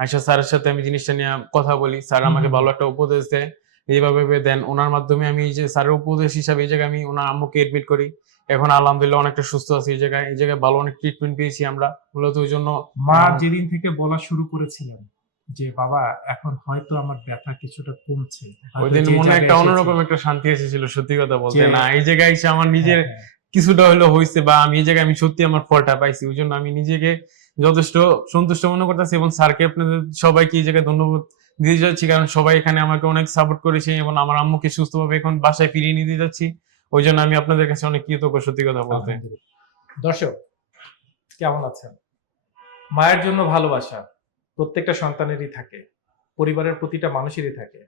আয়সা স্যারের সাথে আমি জিনিসটা নিয়ে কথা বলি। স্যার আমাকে ভালো একটা উপদেশ দেয়। এইভাবে দেন ওনার মাধ্যমে আমি এই যে স্যারের উপদেশ হিসাবে এই জায়গায় আমি ওনার আম্মুকে এডমিট করি। এখন আলহামদুলিল্লাহ অনেকটা সুস্থ আছি এই জায়গায়। এই জায়গায় ভালো অনেক ট্রিটমেন্ট পেয়েছি আমরা। মূলত ওই জন্য মা যেদিন থেকে বলা শুরু করেছিলেন যে বাবা এখন হয়তো আমার ব্যথা কিছুটা কমছে। ওই দিন মনে একটা অন্যরকম একটা শান্তি এসেছিল সত্যি কথা বলতে। না এই জায়গায় এসে আমার নিজের হ্যাঁ, হ্যাঁ। কিছুটা হলো হয়েছে বা আমি এই জায়গায় আমি সত্যি আমার ফলটা পাইছি। ওই জন্য আমি নিজেকে যথেষ্ট সন্তুষ্ট মনে করতেছি এবং স্যারকে আপনাদের সবাইকে এই জায়গায় ধন্যবাদ দিতে যাচ্ছি, কারণ সবাই এখানে আমাকে অনেক সাপোর্ট করেছে এবং আমার আম্মুকে সুস্থভাবে এখন বাসায় ফিরিয়ে নিতে যাচ্ছি। ওই জন্য আমি আপনাদের কাছে অনেক কৃতজ্ঞ সত্যি কথা বলতে। দর্শক, কেমন আছেন? মায়ের জন্য ভালোবাসা প্রত্যেকটা সন্তানেরই থাকে, পরিবারের প্রতিটা মানুষেরই থাকে।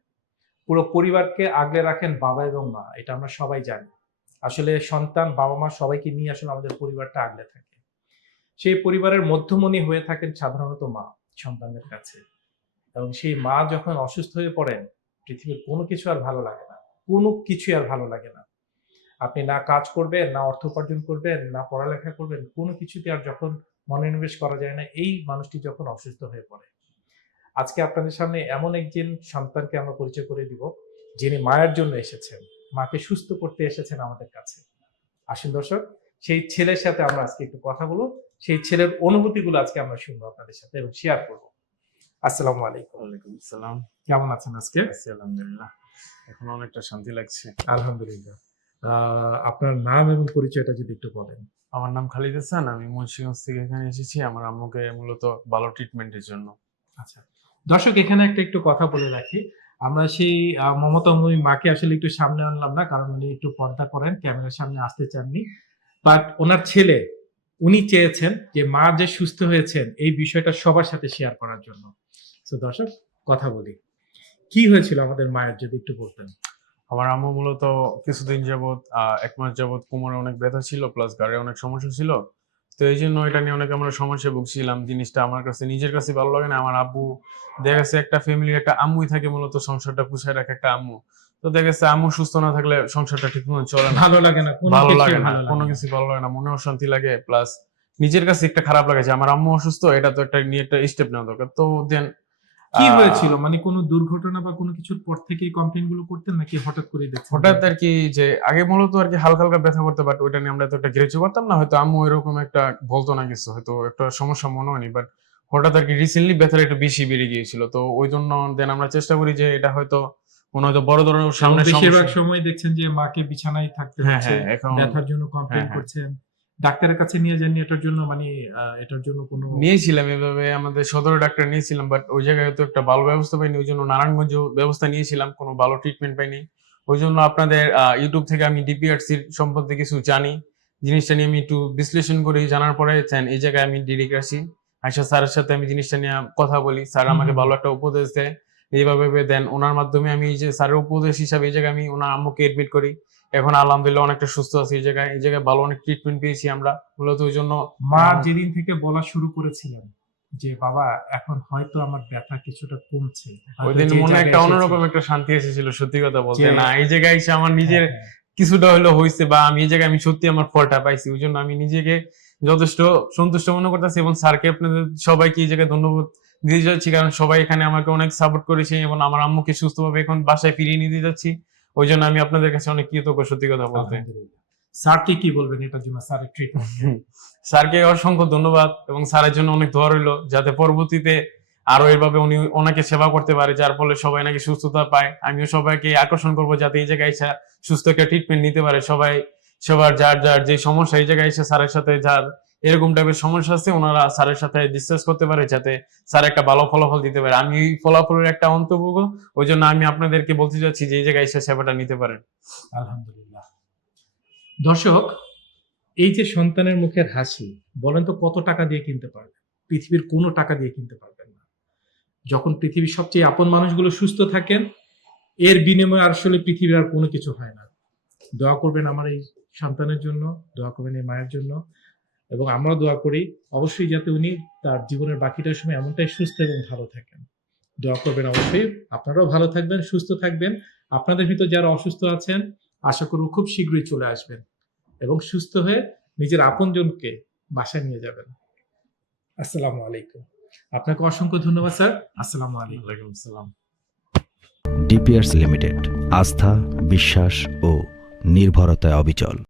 পুরো পরিবারকে আগলে রাখেন বাবা এবং মা, এটা আমরা সবাই জানি। আসলে সন্তান বাবা মা সবাইকে নিয়ে আসলে আমাদের পরিবারটা আগলে থাকে। সেই পরিবারের মধ্যমণি হয়ে থাকেন সাধারণত মা সন্তানদের কাছে। এবং সেই মা যখন অসুস্থ হয়ে পড়েন, পৃথিবীর কোনো কিছু আর ভালো লাগে না। কোনো কিছু আর ভালো লাগে না। আপনি না কাজ করবেন, না অর্থ উপার্জন করবেন, না পড়ালেখা করবেন, কোনো কিছুতে আর যখন মনোনিবেশ করা যায় না, এই মানুষটি যখন অসুস্থ হয়ে পড়ে। আজকে আপনাদের সামনে এমন একজন সন্তানকে আমরা পরিচয় করে দিব, যিনি মায়ের জন্য এসেছেন। মাকে সুস্থ করতে এসেছেন আমাদের কাছে। আসুন দর্শক সেই ছেলের সাথে আমরা আজকে একটু কথা বলব। সেই ছেলের অনুভূতিগুলো আজকে আমরা শুনব আপনাদের সাথে এবং শেয়ার করব। আসসালামু আলাইকুম। ওয়ালাইকুম আসসালাম। কেমন আছেন আজকে? আছি আলহামদুলিল্লাহ। এখন অনেকটা শান্তি লাগছে। আলহামদুলিল্লাহ। আপনার নাম এবং পরিচয়টা যদি একটু বলেন। আমার নাম খালিদ হাসান আমি মুন্সিগঞ্জ থেকে এখানে এসেছি। আমার আম্মুকে মূলত ভালো ট্রিটমেন্টের জন্য। আচ্ছা। দর্শক এখানে একটা একটু কথা বলে রাখি। আমরা সেই মমতা মাকে আসলে একটু সামনে আনলাম না কারণ উনি একটু পর্দা করেন ক্যামেরার সামনে আসতে চাননি। বাট ওনার ছেলে উনি চেয়েছেন যে মা যে সুস্থ হয়েছেন এই বিষয়টা সবার সাথে শেয়ার করার জন্য। তো দর্শক কথা বলি। কি হয়েছিল আমাদের মায়ের যদি একটু বলতেন? আমার আম্মু মূলত কিছুদিন আহ, এক মাস যাবত কোমরে অনেক ব্যথা ছিল প্লাস গাড়ে অনেক সমস্যা ছিল। তো এই জন্য এটা নিয়ে অনেক আমরা সমস্যায় ভুগছিলাম। জিনিসটা আমার কাছে নিজের কাছে ভালো লাগে না। আমার আব্বু দেখা গেছে একটা ফ্যামিলির একটা আম্মুই থাকে মূলত সংসারটা পুষায় রাখে একটা আম্মু। তো দেখা গেছে আম্মু সুস্থ না থাকলে সংসারটা ঠিক মতো চলে না। ভালো লাগে না কোনো ভালো লাগে না কোনো কিছু ভালো লাগে না মনে অশান্তি লাগে প্লাস নিজের কাছে একটা খারাপ লাগে যে আমার আম্মু অসুস্থ এটা তো একটা নিয়ে একটা স্টেপ নেওয়া দরকার। তো দেন কি হয়েছিল? মানে কোনো দুর্ঘটনা বা কোনো কিছুর পর থেকেই কমপ্লেনগুলো করতেন নাকি হঠাৎ করে দেখছেন? হঠাৎ আর কি যে আগে মূলত আর কি হালকা হালকা ব্যথা করতে বাট ওইটা নিয়ে আমরা তো একটা গ্রেচু করতাম না হয়তো আম্মু এরকম একটা বলতো না কিছু হয়তো একটা সমস্যা মনে হয়নি বাট হঠাৎ আর কি রিসেন্টলি ব্যথাটা একটু বেশি বেড়ে গিয়েছিল। তো ওই জন্য দেন আমরা চেষ্টা করি যে এটা হয়তো কোনো হয়তো বড় ধরনের সামনে বেশিরভাগ সময় দেখছেন যে মাকে বিছানায় থাকতে হ্যাঁ হচ্ছে হ্যাঁ ব্যথার জন্য কমপ্লেন হ্যাঁ। করছেন। ডাক্তারের কাছে নিয়ে যাননি এটার জন্য মানে এটার জন্য কোনো নিয়েছিলাম এভাবে আমাদের সদর ডাক্তার নিয়েছিলাম বাট ওই জায়গায় তো একটা ভালো ব্যবস্থা পাইনি ওই জন্য নারায়ণগঞ্জ ব্যবস্থা নিয়েছিলাম কোনো ভালো ট্রিটমেন্ট পাইনি। ওই জন্য আপনাদের ইউটিউব থেকে আমি ডিপিআরসির সম্পর্কে কিছু জানি। জিনিসটা নিয়ে আমি একটু বিশ্লেষণ করি জানার পরে চান এই জায়গায় আমি ডিরেক্ট আসি আয়সা স্যারের সাথে আমি জিনিসটা নিয়ে কথা বলি। স্যার আমাকে ভালো একটা উপদেশ দেয়। এইভাবে দেন। ওনার মাধ্যমে আমি এই যে স্যারের উপদেশ হিসাবে এই জায়গায় আমি ওনার আম্মুকে এডমিট করি। এখন আলহামদুলিল্লাহ অনেকটা সুস্থ আছি এই জায়গায়। এই জায়গায় ভালো অনেক ট্রিটমেন্ট পেয়েছি আমরা। মূলত ওই জন্য মা যেদিন থেকে বলা শুরু করেছিলেন যে বাবা এখন হয়তো আমার ব্যথা কিছুটা কমছে। ওই দিন মনে একটা অন্যরকম একটা শান্তি এসেছিল সত্যি কথা বলতে। না এই জায়গায় এসে আমার নিজের হ্যাঁ, হ্যাঁ। কিছুটা হলো হয়েছে বা আমি এই জায়গায় আমি সত্যি আমার ফলটা পাইছি। ওই জন্য আমি নিজেকে যথেষ্ট সন্তুষ্ট মনে করতেছি এবং স্যারকে আপনাদের সবাইকে এই জায়গায় ধন্যবাদ দিতে যাচ্ছি কারণ সবাই এখানে আমাকে অনেক সাপোর্ট করেছে এবং আমার আম্মুকে সুস্থভাবে এখন বাসায় ফিরিয়ে নিতে যাচ্ছি। ওই জন্য আমি আপনাদের কাছে অনেক কৃতজ্ঞ সত্যি কথা বলতে। স্যারকে কি বলবেন এটার জন্য স্যারের ট্রিটমেন্ট স্যারকে অসংখ্য ধন্যবাদ এবং স্যারের জন্য অনেক দোয়া রইল যাতে পরবর্তীতে আরও এভাবে উনি ওনাকে সেবা করতে পারে যার ফলে সবাই নাকি সুস্থতা পায়। আমিও সবাইকে আকর্ষণ করব যাতে এই জায়গায় এসে সুস্থ একটা ট্রিটমেন্ট নিতে পারে। সবাই সবার যার যার যে সমস্যা এই জায়গায় এসে স্যারের সাথে যার এরকম টাইপের সমস্যা আছে, ওনারা স্যারের সাথে ডিসকাস করতে পারে যাতে স্যার একটা ভালো ফলাফল দিতে পারে। আমি এই ফলাফলের একটা অন্তর্ভুক্ত ওই জন্য আমি আপনাদেরকে বলতে চাচ্ছি যে এই জায়গায় এসে সেবাটা নিতে পারেন। আলহামদুলিল্লাহ। দর্শক, এই যে সন্তানের মুখের হাসি, বলেন তো কত টাকা দিয়ে কিনতে পারবেন? পৃথিবীর কোনো টাকা দিয়ে কিনতে পারবেন না। যখন পৃথিবীর সবচেয়ে আপন মানুষগুলো সুস্থ থাকেন, এর বিনিময়ে আসলে পৃথিবীর আর কোনো কিছু হয় না। দোয়া করবেন আমার এই সন্তানের জন্য, দোয়া করবেন এই মায়ের জন্য। এবং আমরা দোয়া করি অবশ্যই যাতে উনি তার জীবনের বাকিটা সময় এমনটাই সুস্থ এবং ভালো থাকেন। দোয়া করবেন অবশ্যই। আপনারাও ভালো থাকবেন সুস্থ থাকবেন। আপনাদের ভিতর যারা অসুস্থ আছেন আশা করব খুব শীঘ্রই চলে আসবেন এবং সুস্থ হয়ে নিজের আপনজনকে বাসায় নিয়ে যাবেন। আসসালামু আলাইকুম। আপনাকে অসংখ্য ধন্যবাদ স্যার। আসসালামু আলাইকুম। আসসালাম। ডিপিয়ার্স লিমিটেড আস্থা বিশ্বাস ও নির্ভরতায় অবিচল।